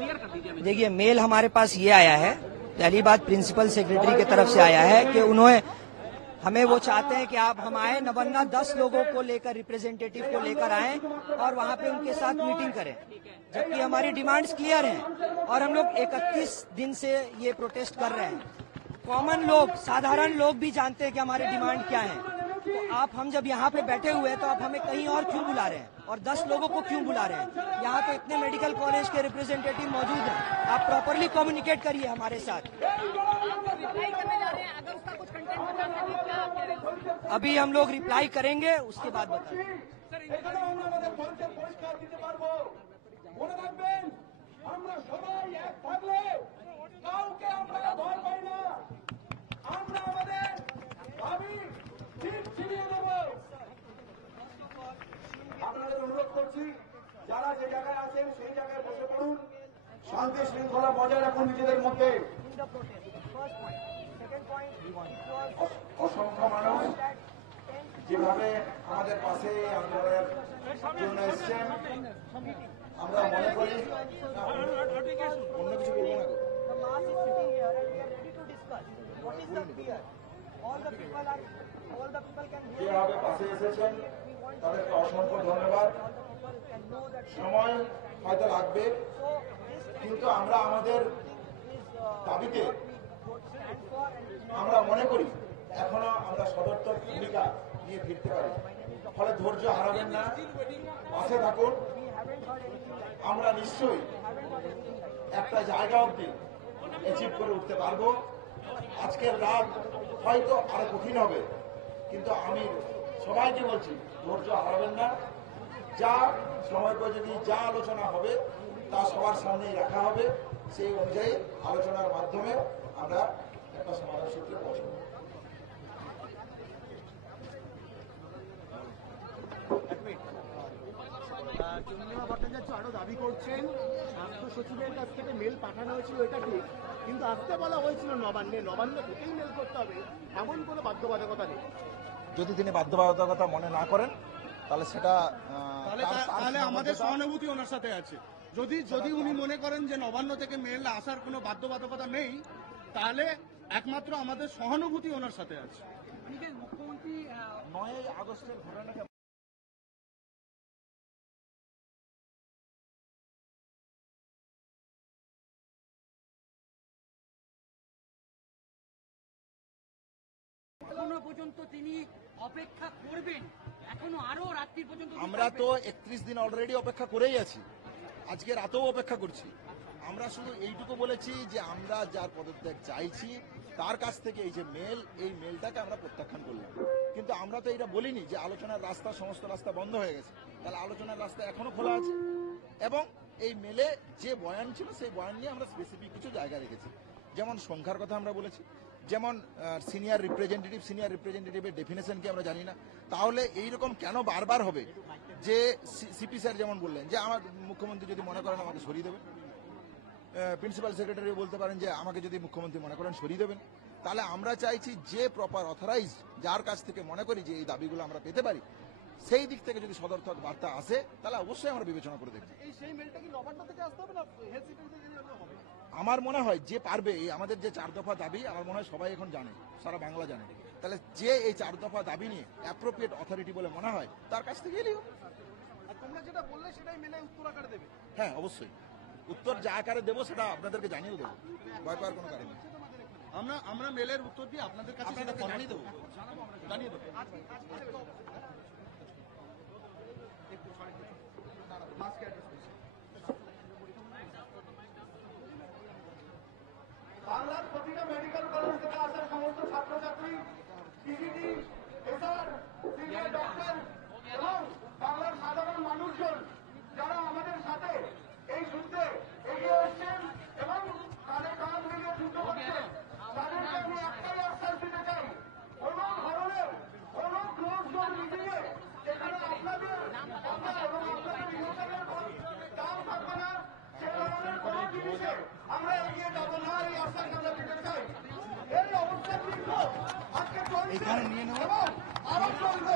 देखिए, मेल हमारे पास ये आया है, पहली बात प्रिंसिपल सेक्रेटरी की तरफ से आया है कि उन्होंने हमें वो चाहते हैं कि आप हम आए नवन्ना 10 लोगों को लेकर, रिप्रेजेंटेटिव को लेकर आए और वहां पे उनके साथ मीटिंग करें, जबकि हमारी डिमांड्स क्लियर हैं और हम लोग 31 दिन से ये प्रोटेस्ट कर रहे हैं। कॉमन लोग, साधारण लोग भी जानते हैं कि हमारी डिमांड क्या है। तो आप, हम जब यहाँ पे बैठे हुए हैं तो आप हमें कहीं और क्यों बुला रहे हैं और 10 लोगों को क्यों बुला रहे हैं? यहाँ तो इतने मेडिकल कॉलेज के रिप्रेजेंटेटिव मौजूद हैं, आप प्रॉपरली कम्युनिकेट करिए हमारे साथ। अभी हम लोग रिप्लाई करेंगे, उसके बाद बताएंगे। আপনাদের অনুরোধ করছি, যারা যে জায়গায় আছেন সেই জায়গায় বসে পড়ুন, শান্তি শৃঙ্খলা বজায় রাখুন নিজেদের মধ্যে। অসংখ্য মানুষ যেভাবে আমাদের পাশে আন্দোলনের জন্য এসছেন, আমরা মনে করি অন্য কিছু বলবো না। যেভাবে পাশে এসেছেন তাদেরকে অসংখ্য ধন্যবাদ। সময় হয়তো লাগবে, কিন্তু আমরা আমাদের দাবিতে আমরা মনে করি এখনো আমরা সদর্থক ভূমিকা নিয়ে ফিরতে পারি। ফলে ধৈর্য হারাবেন না, পাশে থাকুন। আমরা নিশ্চয়ই একটা জায়গা অবধি অ্যাচিভ করে উঠতে পারবো। আজকের রাত হয়তো আরো কঠিন হবে, কিন্তু আমি সবাইকে বলছি ধৈর্য হারাবেন না। যা সময় উপযোগী যা আলোচনা হবে তা সবার সামনেই রাখা হবে, সেই অনুযায়ী আলোচনার মাধ্যমে আমরা একটা সমাধান সূত্রে পৌঁছাবো। চন্দ্রিমা ভট্টাচার্য আরো দাবি করছেন স্বাস্থ্য সচিবের কাছ থেকে মেল পাঠানো হয়েছিল, এটা ঠিক, কিন্তু আসতে বলা হয়েছিল নবান্ন থেকেই মেল করতে হবে, এমন কোনো বাধ্যবাধকতা নেই। যদি তিনি বাধ্যবাধকতা মনে না করেন তাহলে সেটা তাহলে আমাদের সহানুভূতি ওনার সাথে আছে। যদি উনি মনে করেন যে নবান্ন থেকে মেল আসার কোনো বাধ্যবাধকতা নেই, তাহলে একমাত্র আমাদের সহানুভূতি ওনার সাথে আছে। মুখ্যমন্ত্রী 9 আগস্টের ঘটনাকে এখনো পর্যন্ত তিনি অপেক্ষা করবেন, এখনো আরো রাত্রি পর্যন্ত। আমরা তো 31 দিন অলরেডি অপেক্ষা করেই আছি, আজকে রাতেও অপেক্ষা করছি। আমরা শুধু এইটুকু বলেছি যে আমরা যার পদত্যাগ চাইছি তার কাছ থেকে এই যে এই মেলটাকে আমরা প্রত্যাখ্যান করলাম, কিন্তু আমরা তো এটা বলিনি যে আলোচনার রাস্তা, সমস্ত রাস্তা বন্ধ হয়ে গেছে। তাহলে আলোচনার রাস্তা এখনো খোলা আছে এবং এই মেলে যে বয়ান ছিল সেই বয়ান নিয়ে আমরা স্পেসিফিক কিছু জায়গা রেখেছি। যেমন সংখ্যার কথা আমরা বলেছি, যেমন সিনিয়র রিপ্রেজেন্টেটিভের ডেফিনেশন কি আমরা জানি না। তাহলে এইরকম কেন বারবার হবে যে সিপি স্যার যেমন বললেন যে আমার মুখ্যমন্ত্রী যদি মনে করেন আমাকে সরিয়ে দেবেন, প্রিন্সিপাল সেক্রেটারি বলতে পারেন যে আমাকে যদি মুখ্যমন্ত্রী মনে করেন সরিয়ে দেবেন। তাহলে আমরা চাইছি যে প্রপার অথরাইজ, যার কাছ থেকে মনে করি যে এই দাবিগুলো আমরা পেতে পারি, সেই দিক থেকে যদি সদর্থক বার্তা আসে তাহলে অবশ্যই আমরা বিবেচনা করে দেখব। আমার মনে হয় যে পারবে, এই আমাদের যে 4 দফা দাবি আমার মনে হয় সবাই এখন জানে, সারা বাংলা জানে। তাহলে যে এই 4 দফা দাবি নিয়ে অ্যাপ্রোপ্রিয়েট অথরিটি বলে মনে হয় তার কাছ থেকে এলেই হবে। তোমরা যেটা বললে সেটাই মেলে উত্তর আকারে দেবে? হ্যাঁ, অবশ্যই উত্তর যা আকারে দেবো সেটা আপনাদেরকে জানিয়ে দেবো, ভয় পাওয়ার কোনো কারণ নেই। আমরা মেলের উত্তর দিয়ে আপনাদের কাছে জানিয়ে দেবো। বাংলার প্রতিটা মেডিকেল কলেজ থেকে আসা সমস্ত ছাত্রছাত্রী, পিজিটি, এসআর, সিনিয়র ডক্টর এবং বাংলার সাধারণ মানুষজন যারা আমাদের সাথে এই যুদ্ধে এগিয়ে এসছেন এবং তাদের কাজ মিলিয়ে যুদ্ধ করছেন, তাদেরকে আমি একটাই আশ্বাস দিতে চাই, কোন ধরনের কোন ক্লোজ ডোর মিটিংয়ে এখানে আপনাদের এবং আপনাদের ইলেকশনের দাম থাকবে না, সে ধরনের কোন জিনিসে আমরা এগিয়ে যাব না, এই আশ্বাস আমরা দিতে চাই। এই অবস্থা কিন্তু আজকে চলছে এবং আরো চলবে।